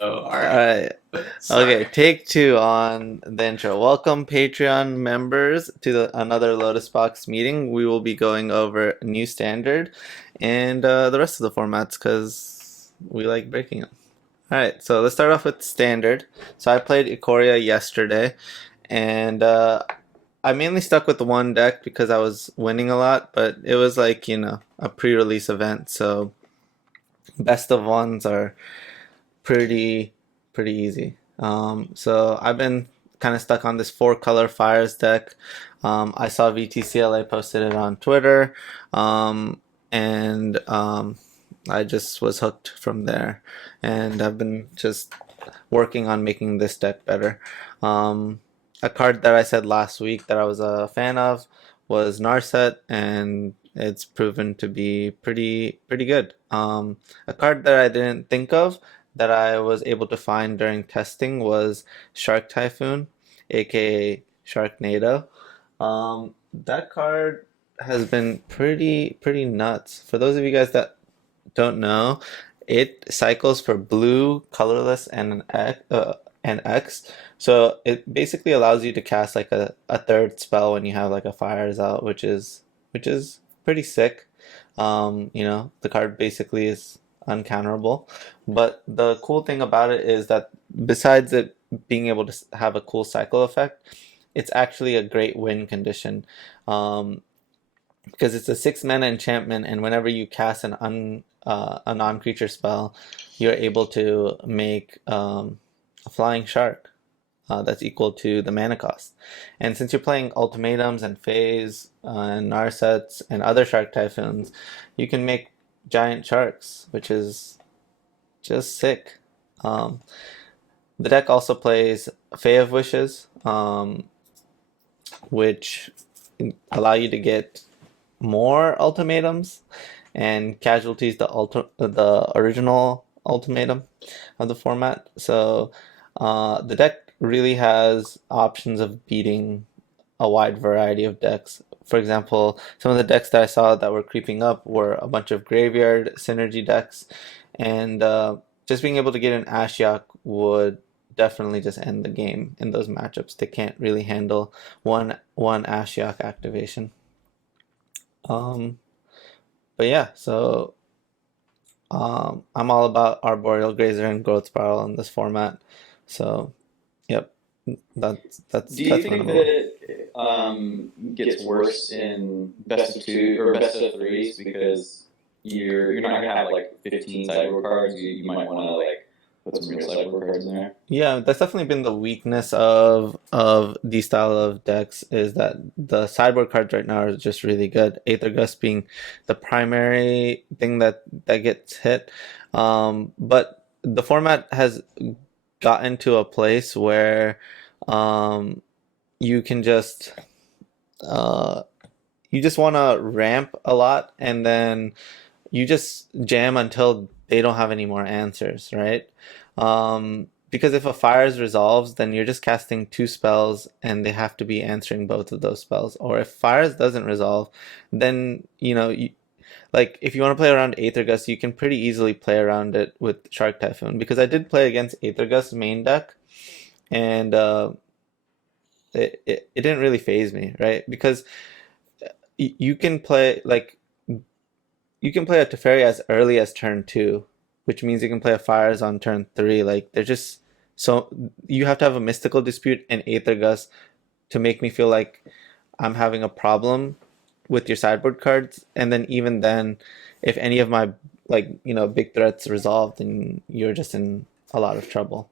Oh, all All right. right. Okay, Sorry. take two on the intro. Welcome, Patreon members, to another Lotus Box meeting. We will be going over new standard and the rest of the formats because we like breaking them. All right, so let's start off with standard. So I played Ikoria yesterday, and I mainly stuck with the one deck because I was winning a lot, but it was like, a pre-release event, so best of ones are pretty pretty easy. So I've been kind of stuck on this four color fires deck. I saw VTCLA posted it on Twitter, and I just was hooked from there, and I've been just working on making this deck better. A card that I said last week that I was a fan of was Narset, and it's proven to be pretty good. A card that I didn't think of that I was able to find during testing was Shark Typhoon, aka Sharknado. That card has been pretty nuts. For those of you guys that don't know, it cycles for blue, colorless, and an X. So it basically allows you to cast like a third spell when you have like a fires out, which is pretty sick. The card basically is uncounterable. But the cool thing about it is that besides it being able to have a cool cycle effect, it's actually a great win condition. Um, because it's a 6 mana enchantment, and whenever you cast a non-creature spell, you're able to make a flying shark that's equal to the mana cost. And since you're playing ultimatums and phase and narsets and other shark typhoons, you can make giant sharks, which is just sick. Um, the deck also plays Fae of Wishes, which allow you to get more ultimatums and casualties the original ultimatum of the format. So the deck really has options of beating a wide variety of decks. For example, some of the decks that I saw that were creeping up were a bunch of graveyard synergy decks, and just being able to get an Ashiok would definitely just end the game in those matchups. They can't really handle one Ashiok activation. Um, but yeah, so I'm all about Arboreal Grazer and Growth Spiral in this format. So yep, Do you that's my think number that one. it gets worse in best of two or best of threes because you're not gonna have like 15 sideboard cards. You might want to like put some real sideboard cards in there. Yeah, that's definitely been the weakness of these style of decks is that the sideboard cards right now are just really good. Aether Gust being the primary thing that gets hit, but the format has gotten to a place where um, you can just uh, you just want to ramp a lot, and then you just jam until they don't have any more answers, right? Because if a fires resolves, then you're just casting two spells and they have to be answering both of those spells. Or if fires doesn't resolve, then like if you want to play around Aether Gust, you can pretty easily play around it with Shark Typhoon. Because I did play against Aether Gust main deck, and it didn't really phase me, right? Because you can play like you can play a Teferi as early as turn two, which means you can play a Fires on turn three. Like they're just so you have to have a Mystical Dispute and Aether Gust to make me feel like I'm having a problem with your sideboard cards, and then even then, if any of my big threats resolve, then you're just in a lot of trouble.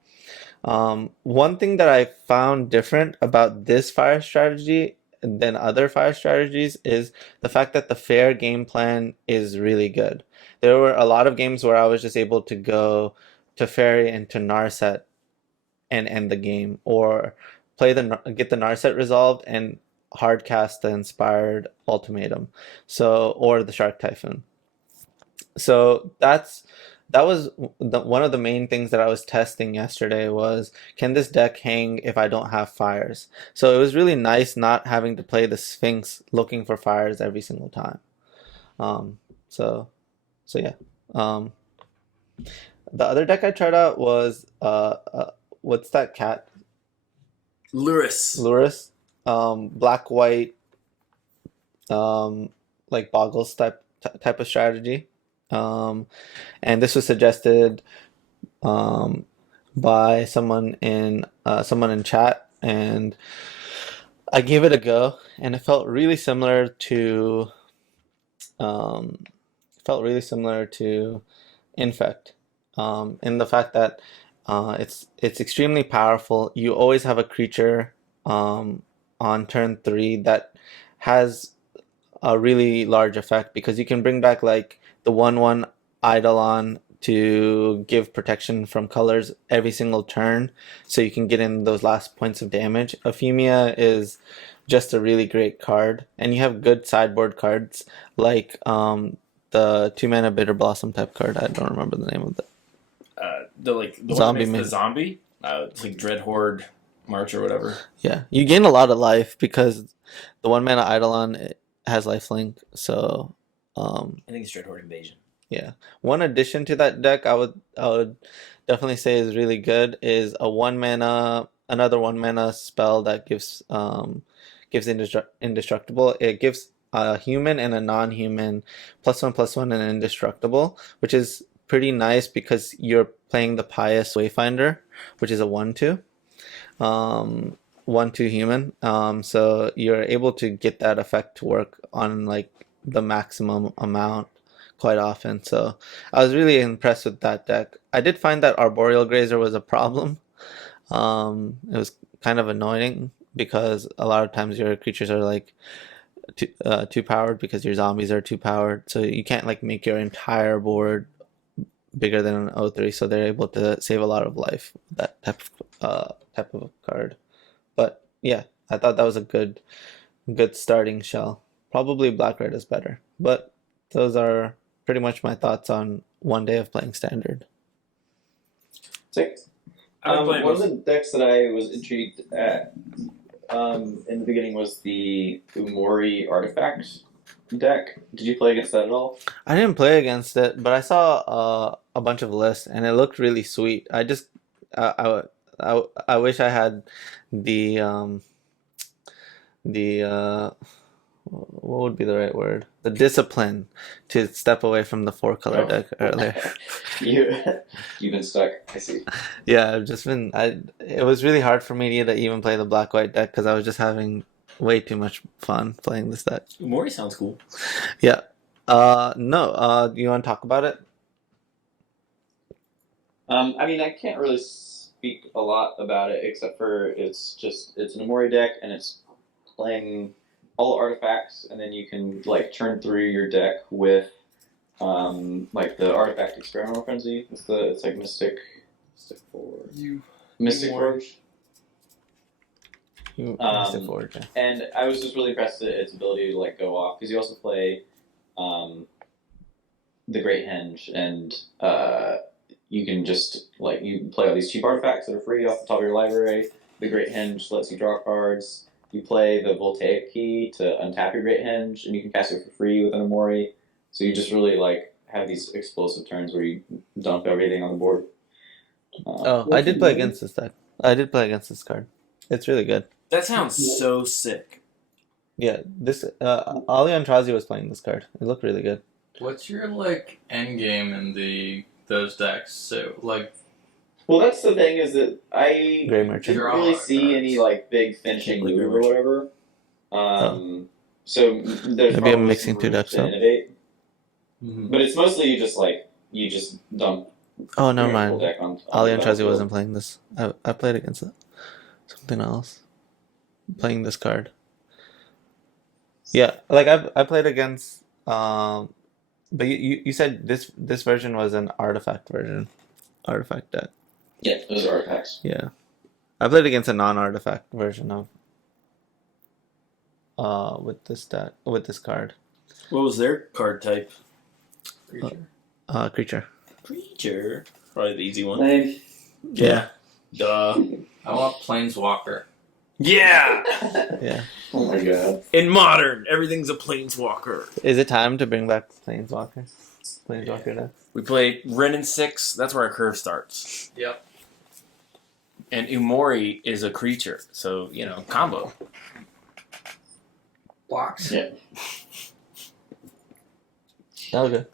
One thing that I found different about this fire strategy than other fire strategies is the fact that the fair game plan is really good. There were a lot of games where I was just able to go to Fairy and to Narset and end the game, or get the Narset resolved and hard cast the inspired ultimatum, or the Shark Typhoon. So that was one of the main things that I was testing yesterday was, can this deck hang if I don't have fires? So it was really nice not having to play the Sphinx looking for fires every single time. Um, so so yeah. Um, The other deck I tried out was what's that cat? Luris. Luris. Black white um like boggles type of strategy. Um and this was suggested um by someone in chat, and I gave it a go, and it felt really similar to um Infect, in the fact that it's extremely powerful. You always have a creature um, on turn 3 that has a really large effect, because you can bring back like the 1/1 Eidolon to give protection from colors every single turn, so you can get in those last points of damage. Euphemia is just a really great card, and you have good sideboard cards like the 2 mana Bitter Blossom type card. I don't remember the name of that. The Zombie one that makes man. the zombie. It's like Dread Horde March or whatever. Yeah, you gain a lot of life because the 1 mana Eidolon has lifelink. So, I think it's Dread Horde Invasion. yeah. One addition to that deck I would definitely say is really good is another 1 mana spell that gives indestructible. It gives a human and a non-human +1/+1 and indestructible, which is pretty nice because you're playing the Pious Wayfinder, which is a 1/2. 1/2 human. So you're able to get that effect to work on like the maximum amount quite often. So I was really impressed with that deck. I did find that Arboreal Grazer was a problem. It was kind of annoying because a lot of times your creatures are like too powered because your zombies are too powered. So you can't like make your entire board bigger than an O3. So they're able to save a lot of life with that type of card. But yeah, I thought that was a good starting shell. Probably black red is better, but those are pretty much my thoughts on one day of playing standard. Six. One of the decks that I was intrigued at in the beginning was the Umori Artifact deck. Did you play against that at all? I didn't play against it, but I saw a bunch of lists and it looked really sweet. I wish I had the what would be the right word? The discipline to step away from the 4-color deck earlier. You've been stuck. I see. Yeah, I've just been. It was really hard for me to even play the black-white deck because I was just having way too much fun playing this deck. Umori sounds cool. Yeah. No. You want to talk about it? I mean, I can't really speak a lot about it except for it's an Umori deck and it's playing all artifacts, and then you can like turn through your deck with like the artifact experimental frenzy. It's like Mystic Forge. Mystic Forge. Mystic Forge. Yeah. And I was just really impressed at its ability to like go off because you also play the Great Henge, and you can just like you play all these cheap artifacts that are free off the top of your library. The Great Henge lets you draw cards. You play the Voltaic Key to untap your Great Henge, and you can cast it for free with an Umori. So you just really like have these explosive turns where you dump everything on the board. I did play against this deck. I did play against this card. It's really good. That sounds so sick. Yeah, this Ali Antrazi was playing this card. It looked really good. What's your like end game in those decks? So like. Well, that's the thing is that I Grey Merchant. didn't really see any like big finishing move or whatever. So there's maybe I'm mixing two decks up. Innovate. Mm-hmm. But it's mostly you just dump. Oh, never mind. Ali Antrazi wasn't playing this. I played against it. Something else. Playing this card. Yeah, like I played against. But you said this version was an artifact version, artifact deck. Yeah, those are artifacts. Yeah, I played against a non-artifact version of with this card. What was their card type? Creature. Creature. Probably the easy one. Name. Yeah. Duh. I want Planeswalker. Yeah! Yeah. Oh my god. In modern, everything's a Planeswalker. Is it time to bring back Planeswalker? Planeswalker decks. We play Ren and 6. That's where our curve starts. Yep. And Umori is a creature, so combo. Box. Yeah. Okay.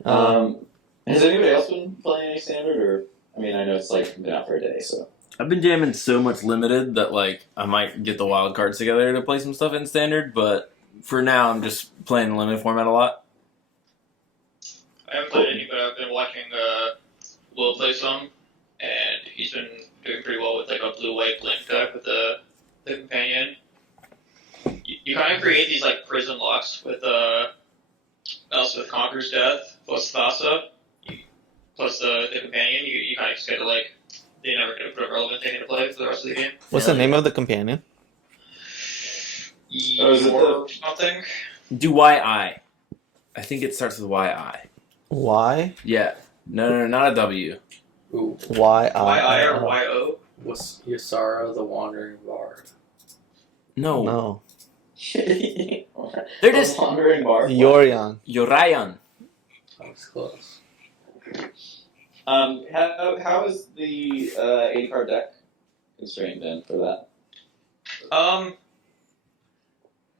Has anybody else been playing any standard, or I know it's been out for a day, so. I've been jamming so much limited that I might get the wild cards together to play some stuff in standard, but for now I'm just playing the limited format a lot. I haven't played any, but I've been watching Will play some, and he's been doing pretty well with a blue-white blink deck with the companion. You kind of create these prison locks with Elspeth Conqueror's Death plus Thassa plus the companion. You kind of just get to they never get a relevant thing to play for the rest of the game. What's the name of the companion? Or something. Do YI. I think it starts with YI. Y? Yeah. No, not a W. Ooh. YI or YO? Was Yasara the Wandering Bard? No. They're just Wandering Bar. Yorion. Yorion. That was close. How is the 80-card deck constrained then for that?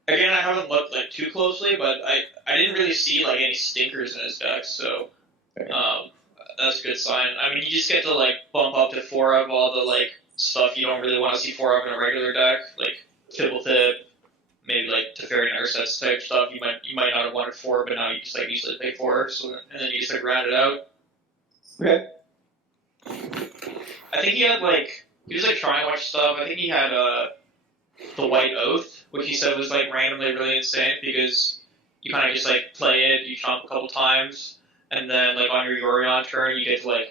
Again, I haven't looked too closely, but I didn't really see any stinkers in his deck, so that's a good sign. You just get to bump up to 4 of all the stuff you don't really want to see 4 of in a regular deck, Tibble Tip, maybe Teferi Narsets type stuff. You might not have wanted 4, but now you just easily pay 4, and then you just round it out. Okay. I think he had he was trying a bunch of stuff. I think he had the White Oath, which he said was randomly really insane because you kind of just play it, you chomp a couple times, and then on your Yorion turn you get to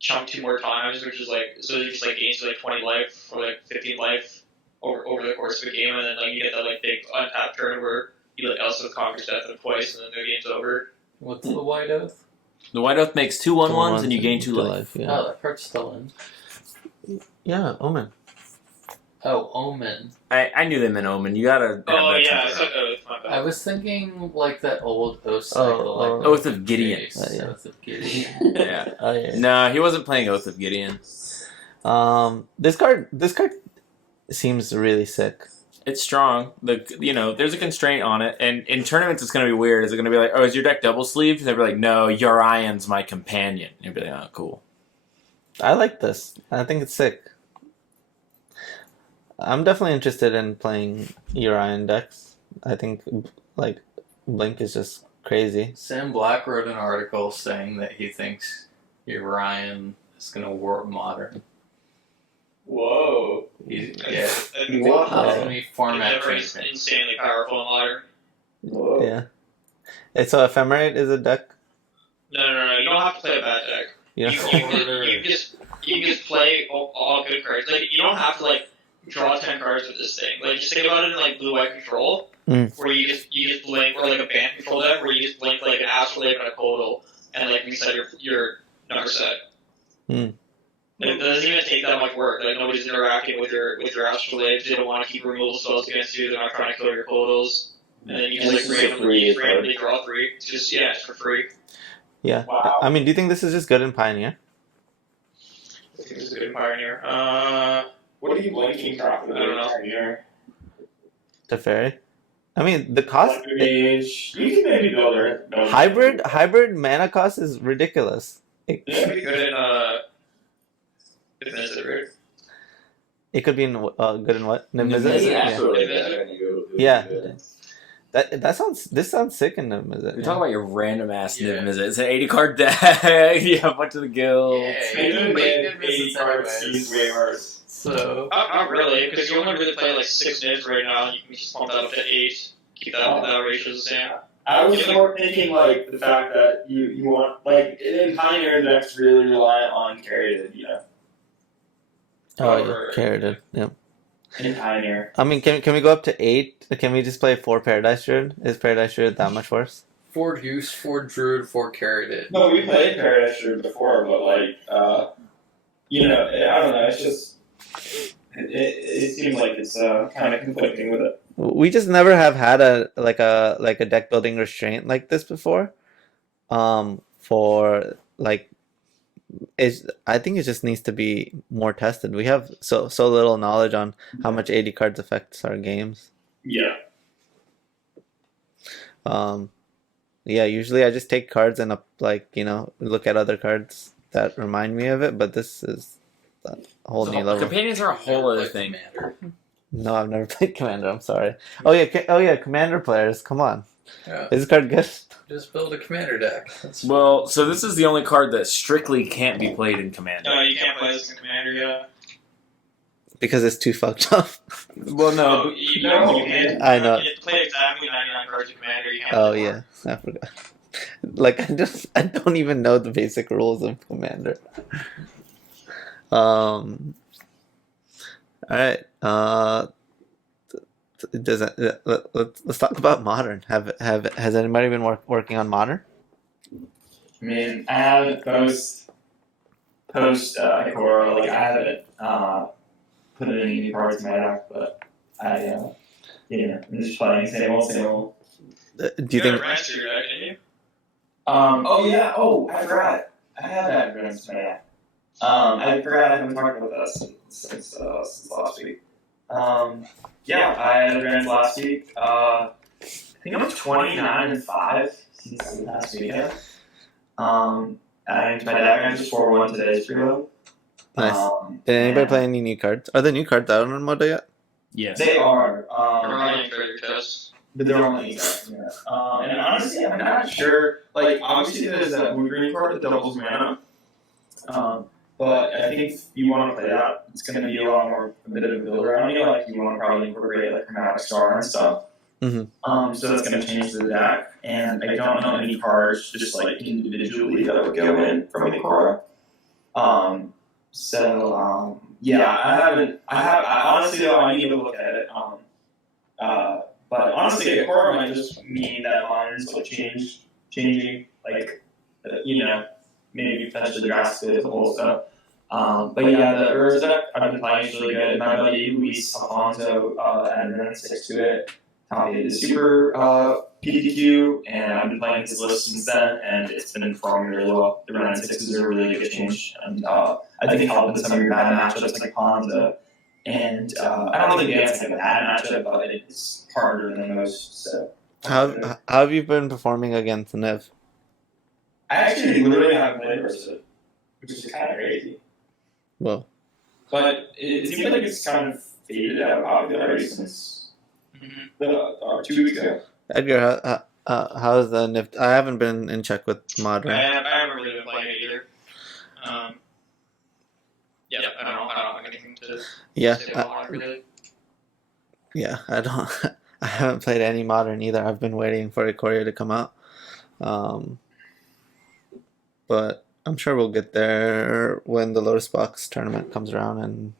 chomp 2 more times, which is so you just gains 20 life or 15 life over the course of a game, and then you get that big untapped turn where you Elspeth Conqueror's Death twice, and then the game's over. What's the White Oath? The White Oath makes 2 1/1s and you gain 2 life. Yeah. Oh, that card's still in. Yeah, Omen. Oh, Omen. I knew they meant Omen. You gotta. Oh yeah, it's Oath. My bad. I was thinking that old Oath cycle. Oath of Gideon. Yes, Yeah. Oath of Gideon. Yeah. Oh, yeah. No, he wasn't playing Oath of Gideon. This card seems really sick. It's strong. There's a constraint on it, and in tournaments it's gonna be weird. Is it gonna be oh, is your deck double sleeved? They'll be no, Yorion's my companion. And you'll be oh, cool. I like this. I think it's sick. I'm definitely interested in playing Yorion decks. I think Blink is just crazy. Sam Black wrote an article saying that he thinks Orion is going to warp Modern. Whoa. Yeah. It's Wow. That's going to be format never changing. insanely powerful in Modern. Whoa. Yeah. It's so Ephemerate is a deck. No. You don't have to play a bad deck. Yeah. You can just play all good cards. You don't have to draw 10 cards with this thing. Just think about it in blue-white control, where you just blink, or a band control deck, where you just blink an Astrolabe and a Coatl, and reset your number set. It doesn't even take that much work. Nobody's interacting with your Astrolabes. They don't want to keep removal spells against you. They're not trying to kill your Coatls. And then you just randomly draw 3. It's just for free. Yeah. Wow. Do you think this is just good in Pioneer? I think it's a good Pioneer. What are you blinking from? I don't know. Here? Teferi? The cost... Mage. You can maybe build it. Hybrid mana cost is ridiculous. It should be good in Defensive Root. It could be in good in what? Niv-Mizzet? Yeah. This sounds sick in Niv-Mizzet. You're talking about your random ass Yeah. Niv-Mizzet. It's an 80 card deck. You have a bunch of the guilds. Yeah, you can make good visits anyways. So, Not really, because you only really play 6 nibs right now, and you can just pump that up to 8. Keep that ratio the same. I was more thinking the fact that you want in Pioneer the decks really rely on carried, Oh, yeah. Carried. Yeah. in Pioneer. Can we go up to 8? Can we just play 4 Paradise Druid? Is Paradise Druid that much worse? 4 Goose, 4 Druid, 4 Carried. No, we played Paradise Druid before, but I don't know. It's just it seems like it's kind of conflicting with it. We just never have had a deck building restraint like this before. for like I think it just needs to be more tested. We have so little knowledge on how much 80 cards affects our games. Yeah. Yeah, usually I just take cards and look at other cards that remind me of it, but this is a whole new level. Companions are a whole other thing. No, I've never played Commander. I'm sorry. Oh yeah, Commander players. Come on. Yeah. Is this card good? Just build a commander deck. Well, so this is the only card that strictly can't be played in Commander. No, you can't play this in Commander, yeah. Because it's too fucked up. Well, no. You can. I know. You have to play exactly 99 cards in Commander. You can't Oh play more. yeah, I forgot. Like I don't even know the basic rules of Commander. All right. Let's talk about Modern. Has anybody been working on Modern? I mean, I haven't post Ikoria, like I haven't put in any new cards in my deck, but I'm just playing same old. Do you You think? got a Rest to your deck, didn't you? Oh yeah. Oh, I forgot. I have that Grants in my deck. I forgot I haven't talked about that since last week. Yeah, I had a Grants last week. I think I'm 29-5 since last weekend. Adding to my deck, I just 4-1 today's preload. Nice. Did anybody play any new cards? Are the new cards out on Moto yet? Yes. They are. We're running trader tests. But they're only cards. Yeah. And honestly, I'm not sure. Like, obviously, there's that blue green card that doubles mana. But I think if you want to play that, it's going to be a bit of a build around you. Like, you want to probably incorporate like Chromatic Star and stuff. Mm-hmm. So that's going to change the deck. And I don't know any cards just like individually that would go in from Ikoria. Yeah, I honestly though I need to look at it. But honestly, Ikoria might just mean that Modern's like changing, like maybe potentially drastically as a whole stuff. But yeah, the Urza deck I've been playing is really good. My buddy Luis Alfonso added Run 6 to it. Taught me the super PDQ, and I've been playing his list since then, and it's been performing really well. The Run 6 is a really good change, and I think it helped in some of your bad matchups like Ponza. And I don't think Dance is a bad matchup, but it's harder than most. So How have you been performing against Nev? I actually literally haven't played Urza, which is kind of crazy. Well, but it seems like it's kind of faded out of popularity since 2 weeks ago. Edgar, how's the Nift? I haven't been in check with Modern. I haven't really been playing it either. I don't have anything to say about it really. Yeah, I don't. I haven't played any Modern either. I've been waiting for Ikoria to come out. But I'm sure we'll get there when the Lotus Box tournament comes around, and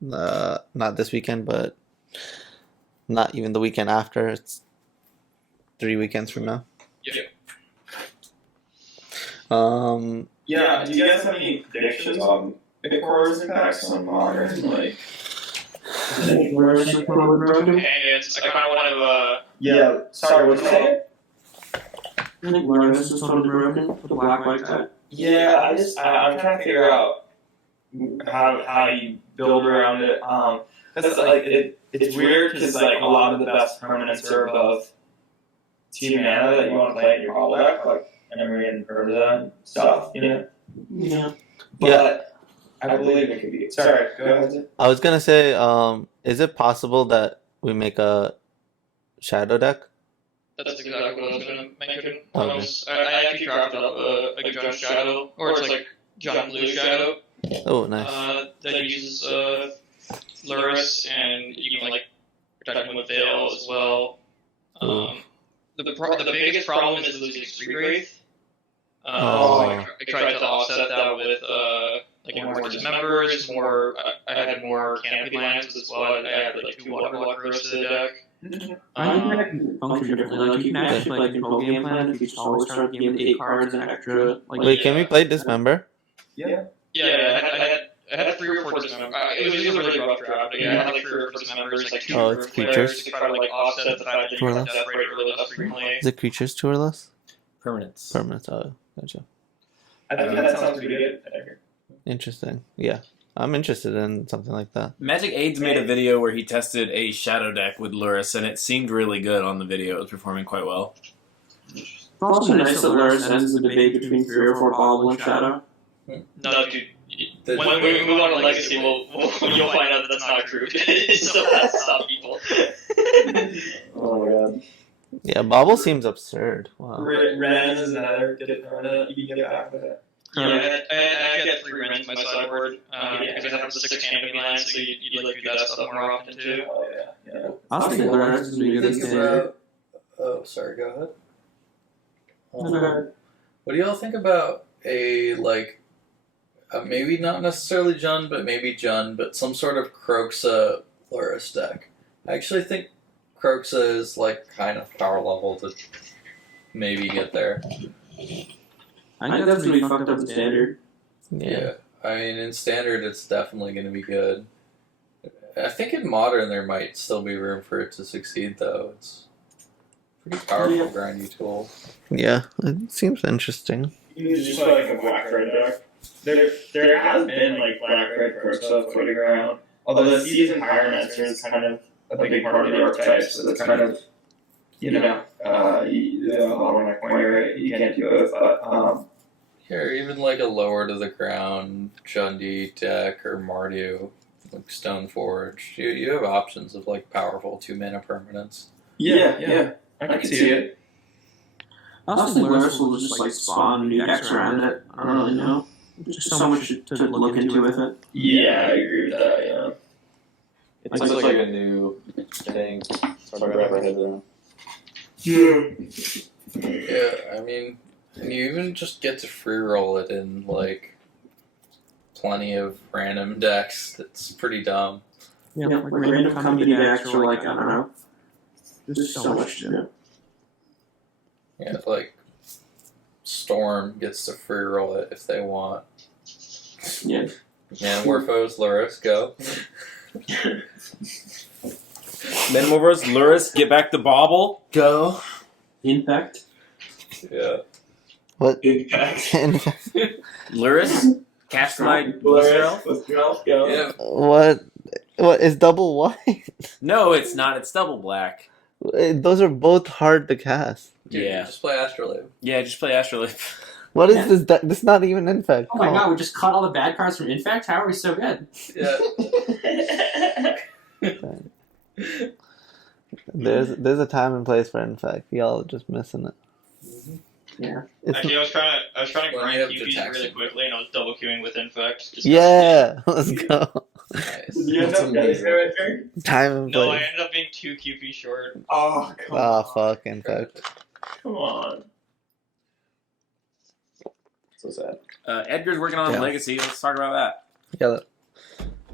not this weekend, but not even the weekend after. It's 3 weekends from now. Yeah. Do you guys have any predictions on Ikoria's impacts on Modern? Like, Companions, I kind of want to. yeah. Sorry, what'd you say? I think Lotus is totally broken with the black-white guy. Yeah, I'm trying to figure out how you build around it. Because like it's weird because like a lot of the best permanents are above 2 mana that you want to play in your whole deck, like Emery and Urza and stuff, Yeah. But I believe it could be. Sorry, go ahead. I was gonna say, is it possible that we make a shadow deck? That's exactly what I was going to mention. I actually drafted up a John Shadow, or it's like John Blue Shadow. Oh, nice. That uses Luris, and you can like protect him with Veil as well. The biggest problem is losing Street Wraith. I tried to offset that with like more dismembers, I had more canopy lands as well. I had like 2 water blockers to the deck. I think that can function differently. Like, you can actually play control game plan if you just always start the game with 8 cards and extra. Like, Wait, can we play Dismember? Yeah, I had 3 or 4 dismember. It was a really rough draft. I had like 3 or 4 dismembers, like 2 it's players creatures. to try to like offset the fact that you Two or can less. death rate really less frequently. Is it creatures 2 or less? Permanents. Permanents. Oh, gotcha. I think that sounds pretty good. Interesting. Yeah, I'm interested in something like that. Magic Aids made a video where he tested a shadow deck with Luris, and it seemed really good on the video. It was performing quite well. It's also nice that Luris ends the debate between 3 or 4 ball and shadow. No, dude. When we move on to Legacy, you'll find out that that's not true. So that's stop people. Oh my god. Yeah, Bobble seems absurd. Wow. Ren is another good permanent. You can get back with it. Yeah, I got 3 Rens in my sideboard because I have the 6 enemy lines, so you like do that stuff more often too. Oh yeah. I was thinking Luris is going to be good in standard. Oh, sorry. Go ahead. Okay. What do y'all think about a maybe not necessarily Jund, but maybe Jund, but some sort of Kroxa Luris deck? I actually think Kroxa is kind of power level to maybe get there. I think that's going to be fucked up in standard. Yeah. I mean, in standard, it's definitely going to be good. I think in modern, there might still be room for it to succeed, though. It's a pretty powerful grindy tool. Yeah, it seems interesting. You can just play a black red deck. There has been black red Kroxa floating around. Although the season pyromancer is kind of a big part of the archetype, so it's kind of on my point, right? You can't do both, but Here, even a lower to the ground Jundi deck or Mardu, Stoneforge. You have options of powerful 2-mana permanents. yeah, I can see it. I also think Luris will just spawn new decks around it. I don't really know. There's just so much to look into with it. Yeah, I agree with that. Yeah. It's just like a new thing. It's hard to wrap our heads around. Yeah, I mean, and you even just get to free roll it in plenty of random decks. That's pretty dumb. Yeah, random company decks or I don't know. There's so much to do. Yeah, Storm gets to free roll it if they want. Yeah. Manamorphose, Luris, go. Metamorphose, Luris, get back the Bobble, go. Infect. Yeah. What? Luris, cast my Blister Elf. Go. Yeah. What is double white? No, it's not. It's double black. Those are both hard to cast. Dude, Yeah. Just play Astrolabe. Yeah, just play Astrolabe. What is this deck? This is not even Infect. Oh my god, we just cut all the bad cards from Infect? How are we so good? Yeah. There's a time and place for Infect. Y'all are just missing it. Yeah. Actually, I was trying to Well, you have grind QPs detection. really quickly, and I was double queuing with Infect. Just Yeah, let's go. Nice. You end up getting there. Time and No, I place. ended up being 2 QP short. Oh, come Oh on. fuck, Infect. Come on. So sad. Edgar's working on Yeah. Legacy. Let's talk about that. Yeah.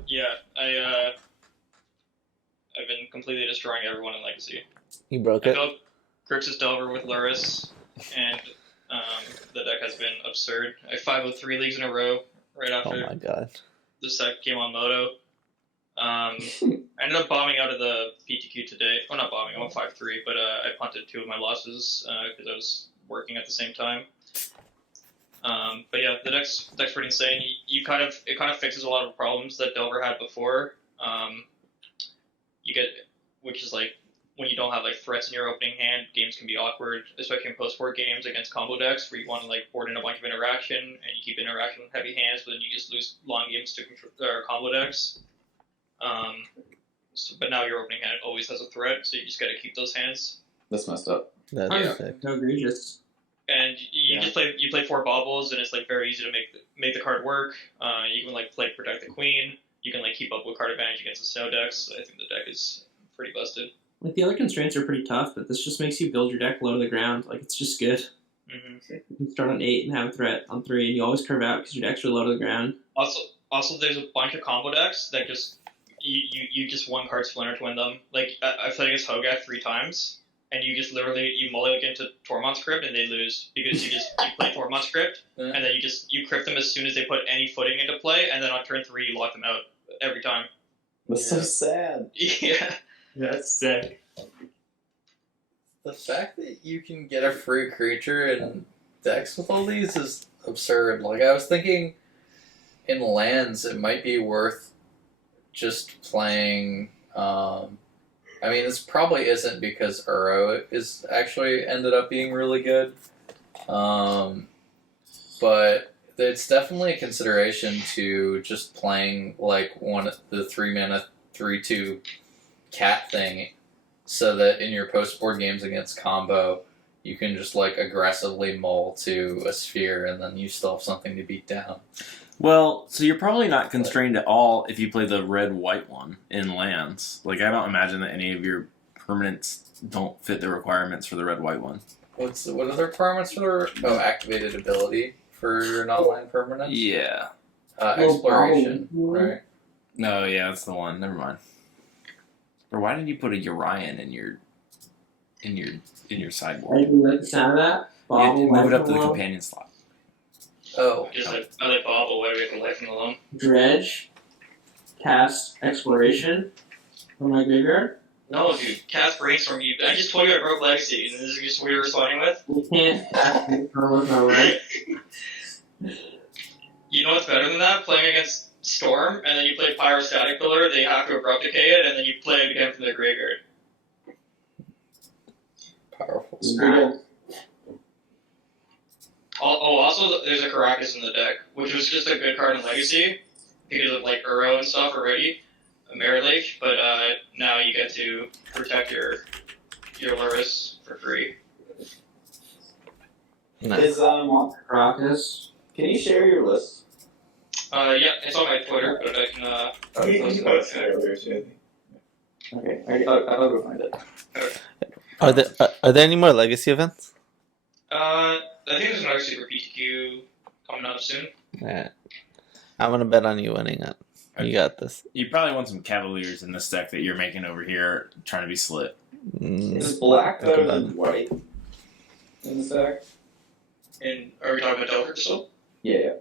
Yeah, I've been completely destroying everyone in Legacy. You broke I it. built Grixis Delver with Luris, and the deck has been absurd. I 503 leagues in a row right Oh after my god. the set came on Moto. I ended up bombing out of the PTQ today. Well, not bombing, I went 5-3, but I punted 2 of my losses because I was working at the same time. But yeah, the deck's pretty insane. It kind of fixes a lot of problems that Delver had before. Which is when you don't have threats in your opening hand, games can be awkward, especially in post-board games against combo decks where you want to board in a bunch of interaction and you keep interaction with heavy hands, but then you just lose long games to combo decks. But now your opening hand always has a threat, so you just got to keep those hands. That's messed up. That's Yeah. sick. So egregious. And you just play 4 baubles, and it's very easy to make the card work. You can play Protect the Queen. You can keep up with card advantage against the snow decks. I think the deck is pretty busted. The other constraints are pretty tough, but this just makes you build your deck low to the ground. It's just good. Mm-hmm. You can start on 8 and have a threat on 3, and you always curve out because your deck's really low to the ground. Also, there's a bunch of combo decks that just you just one card splinter to win them. I've played against Hogath 3 times, and you just literally mulligan to Tormod's Crypt and they lose because you play Tormod's Crypt Yeah. and then you crypt them as soon as they put any footing into play, and then on turn 3 you lock them out every time. That's so sad. Yeah. That's sick. The fact that you can get a free creature in decks with all these is absurd. Like, I was thinking in lands, it might be worth just playing. I mean, this probably isn't because Uro is actually ended up being really good. But it's definitely a consideration to just playing like one of the 3-mana 3/2 cat thing, so that in your post board games against combo, you can just like aggressively mull to a sphere, and then you still have something to beat down. Well, so you're probably not constrained at all if you play the red-white one in lands. Like, I don't imagine that any of your permanents don't fit the requirements for the red-white one. What are the requirements for activated ability for your non-land permanents? Yeah. Exploration, right? No, yeah, that's the one. Never mind. Or why did you put a Urian in your sideboard? I do like the sound of that. You had to move it up to the companion slot. Oh, Just like I like Bobble, why do we have to life him alone? Dredge. Cast Exploration from my graveyard. No, dude, cast Brainstorm. I just told you I broke Legacy, and this is just what you're responding with? We can't cast Brainstorm with my right. You know what's better than that? Playing against Storm, and then you play Pyrostatic Pillar, they have to Abrupt Decay it, and then you play it again from their graveyard. powerful. Also, there's a Caracas in the deck, which was just a good card in Legacy, because of like Uro and stuff already, a Merit Lake, but now you get to protect your Lurrus for free. Is Caracas. Can you share your list? Yeah, it's on my Twitter, but I can Okay, post you it. posted it earlier too. Okay, I'll go find it. Are there any more legacy events? I think there's another Super PTQ coming up soon. Yeah. I'm gonna bet on you winning it. You got this. You probably want some Cavaliers in this deck that you're making over here, trying to be slit. Is black better than white in this deck? And are we talking about Delver still? Yeah.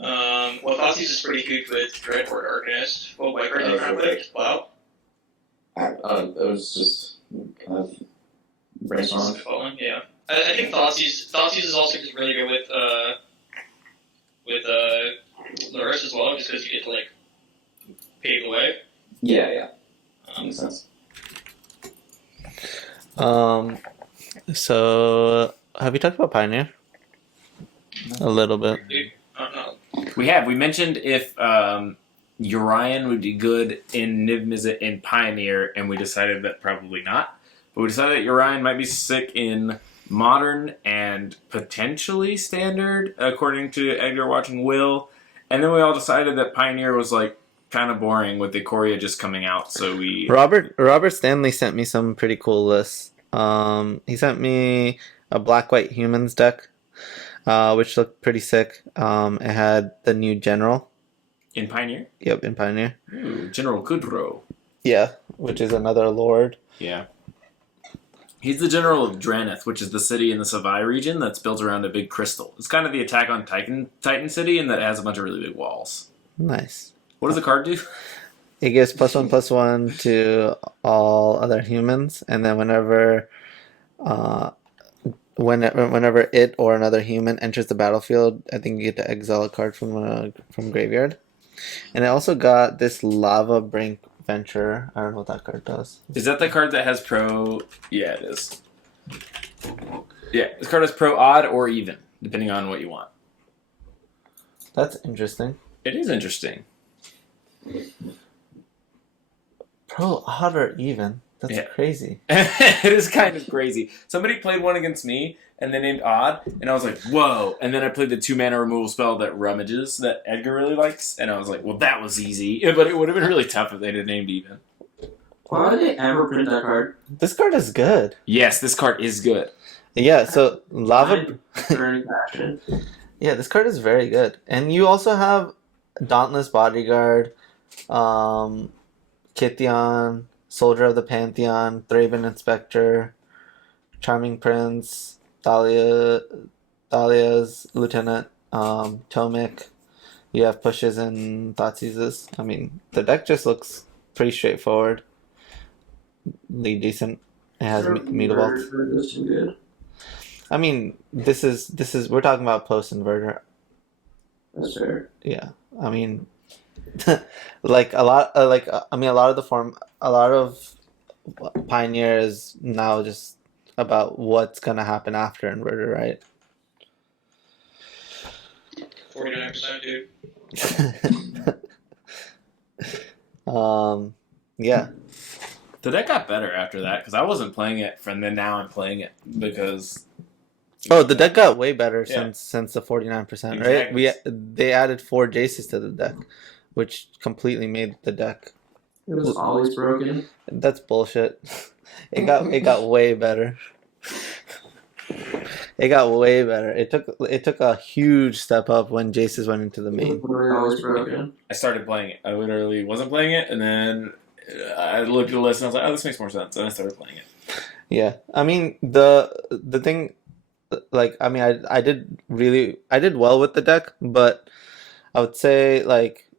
Well, Thoughtseize is pretty good with Dreadboard Arcanist. What white card are you trying to play? Wow. It was just kind of brainstorming. Yeah. I think Thoughtseize is also just really good with Lurrus as well, just because you get to like pave the way. Yeah. Makes sense. So have you talked about Pioneer? A little bit. We have. We mentioned if Urian would be good in Niv Mizzet in Pioneer, and we decided that probably not. But we decided that Urian might be sick in Modern and potentially Standard, according to Edgar watching Will. And then we all decided that Pioneer was like kind of boring with Ikoria just coming out, so we... Robert Stanley sent me some pretty cool lists. He sent me a black-white humans deck, which looked pretty sick. It had the new General. In Pioneer? Yep, in Pioneer. Ooh, General Kudro. Yeah, which is another lord. Yeah. He's the general of Draneth, which is the city in the Savai region that's built around a big crystal. It's kind of the Attack on Titan city, and that has a bunch of really big walls. Nice. What does the card do? It gives +1/+1 to all other humans, and then whenever it or another human enters the battlefield, I think you get to exile a card from graveyard. And it also got this Lava Brink Venture. I don't know what that card does. Is that the card that has pro... Yeah, it is. Yeah, this card has pro odd or even, depending on what you want. That's interesting. It is interesting. Pro odd or even? That's crazy. It is kind of crazy. Somebody played one against me, and they named Odd, and I was like, whoa. And then I played the 2-mana removal spell that Rummages, that Edgar really likes, and I was like, well, that was easy. But it would have been really tough if they'd have named Even. Why would they ever print that card? This card is good. Yes, this card is good. Yeah, so Lava... Burning Passion. Yeah, this card is very good. And you also have Dauntless Bodyguard, Kithion, Soldier of the Pantheon, Thraben Inspector, Charming Prince, Thalia's Lieutenant, Tomic. You have pushes and Thoughtseizes. I mean, the deck just looks pretty straightforward. Decent. It has Meta Vault. This is good. I mean, this is we're talking about post inverter. That's fair. Yeah, I mean, like a lot, I mean, a lot of Pioneer is now just about what's gonna happen after inverter, right? 49%, dude. Yeah. The deck got better after that because I wasn't playing it, and then now I'm playing it because. Oh, the deck got way better Yeah. since the 49%, Exactly. right? They added 4 Jaces to the deck, which completely made the deck. It was always broken. That's bullshit. It got way better. It got way better. It took a huge step up when Jaces went into the It main. was always broken. I started playing it. I literally wasn't playing it, and then I looked at the list and I was like, "Oh, this makes more sense." And I started playing it. Yeah, I mean the thing, like I mean I did well with the deck, but I would say like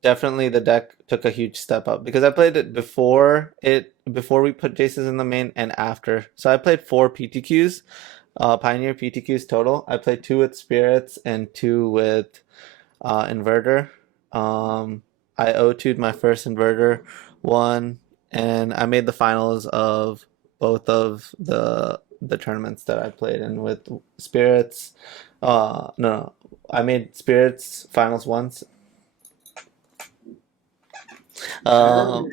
definitely the deck took a huge step up because I played it before we put Jaces in the main and after. So I played 4 PTQs, Pioneer PTQs total. I played 2 with Spirits and 2 with Inverter. I O2'd my first Inverter one, and I made the finals of both of the tournaments that I played in with Spirits. No, I made Spirits finals once. And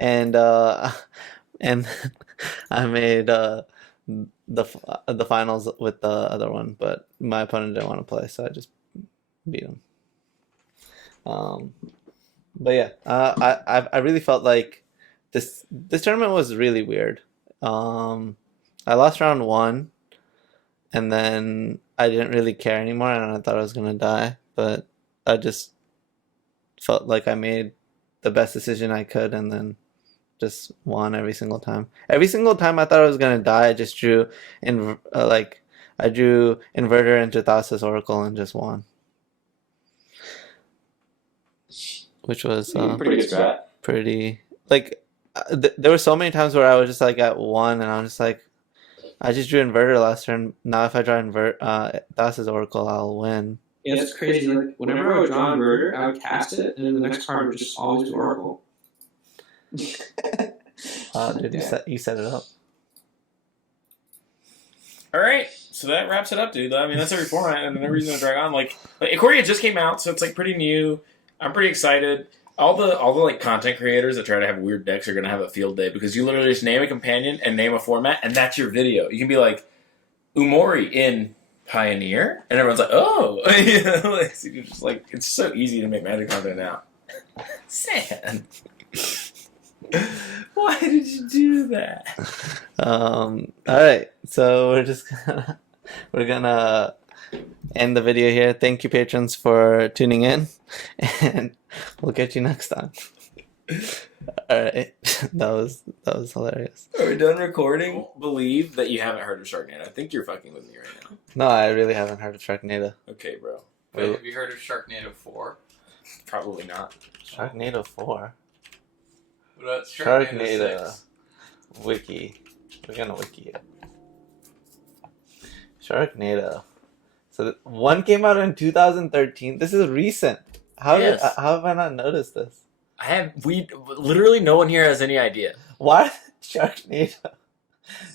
and I made the finals with the other one, but my opponent didn't want to play, so I just beat him. But yeah, I really felt like this tournament was really weird. I lost round 1, and then I didn't really care anymore, and I thought I was gonna die, but I just felt like I made the best decision I could, and then just won every single time. Every single time I thought I was gonna die, I just drew I drew Inverter into Thassa's Oracle and just won, which was Pretty good strat. pretty like there were so many times where I was just like at 1 and I'm just like, I just drew Inverter last turn. Now if I draw Thassa's Oracle, I'll win. Yeah, it's crazy. Like whenever I would draw Inverter, I would cast it, and then the next card would just always do Oracle. Dude, you set it up. All right, so that wraps it up, dude. I mean, that's every format, and no reason to drag on. Like Ikoria just came out, so it's like pretty new. I'm pretty excited. All the like content creators that try to have weird decks are gonna have a field day because you literally just name a companion and name a format, and that's your video. You can be like Umori in Pioneer, and everyone's like, "Oh," you know, like, so you're just like, it's so easy to make Magic content now. Sad. Why did you do that? All right, so we're gonna end the video here. Thank you, patrons, for tuning in, and we'll get you next time. All right, that was hilarious. Are we done recording? I don't believe that you haven't heard of Sharknado. I think you're fucking with me right now. No, I really haven't heard of Sharknado. Okay, bro. Wait, have you heard of Sharknado 4? Probably not. Sharknado 4. What about Sharknado Sharknado 6? Wiki. We're gonna wiki it. Sharknado. So one came out in 2013. This is recent. How have I not noticed this? Literally no one here has any idea. Why Sharknado?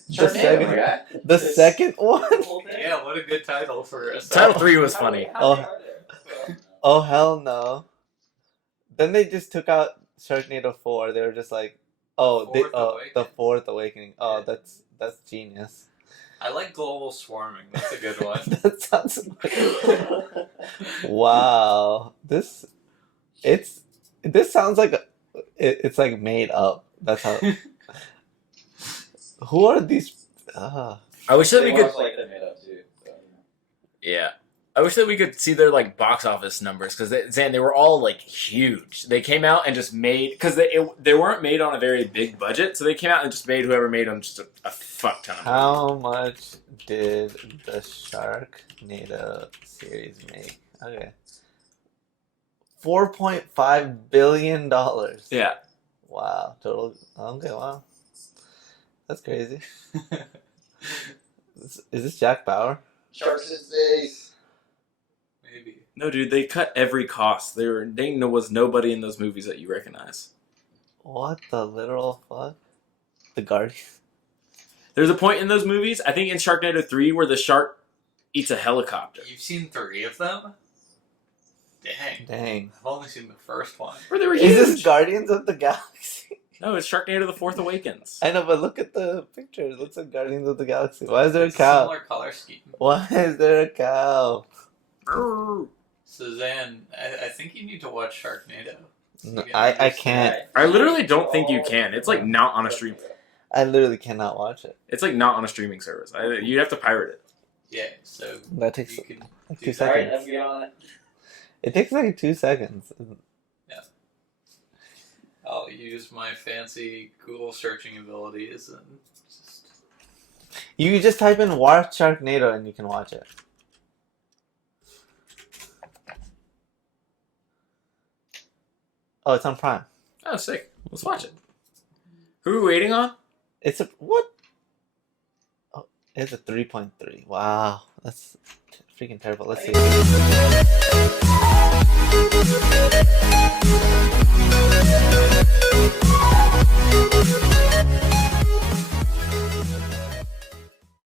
The second one? Yeah, what a good title for a Title 3 was funny. Oh hell no. Then they just took out Sharknado 4. They were just like, the Fourth Awakening. Oh, that's genius. I like Global Swarming. That's a good one. That sounds wow. This sounds like it's like made up. That's how. Who are these? I wish that we could. Like they made up too. So. Yeah, I wish that we could see their like box office numbers because they were all like huge. They came out and just made because they weren't made on a very big budget, so they came out and just made whoever made them just a fuck ton. How much did the Sharknado series make? Okay, $4.5 billion. Yeah. Wow. Total. Okay. Wow. That's crazy. Is this Jack Bauer? Sharks his face. Maybe. No, dude, they cut every cost. They was nobody in those movies that you recognize. What the literal fuck? The Guardian. There's a point in those movies, I think in Sharknado 3, where the shark eats a helicopter. You've seen 3 of them? Dang. I've only seen the first one. Where they were Is huge. this Guardians of the Galaxy? No, it's Sharknado: The Fourth Awakens. I know, but look at the picture. It looks like Guardians of the Galaxy. Why is there a cow? Similar color scheme. Why is there a cow? Suzanne, I think you need to watch Sharknado. No, I can't. I literally don't think you can. It's like not on a stream. I literally cannot watch it. It's like not on a streaming service. You have to pirate it. Yeah, so That takes you can like do 2 that. seconds. Alright, get on it. It takes like 2 seconds. I'll use my fancy Google searching abilities and just... You just type in "watch Sharknado" and you can watch it. Oh, it's on Prime. Oh, sick. Let's watch it. Who are we waiting on? It's a what? Oh, it's a 3.3. Wow, that's freaking terrible. Let's see.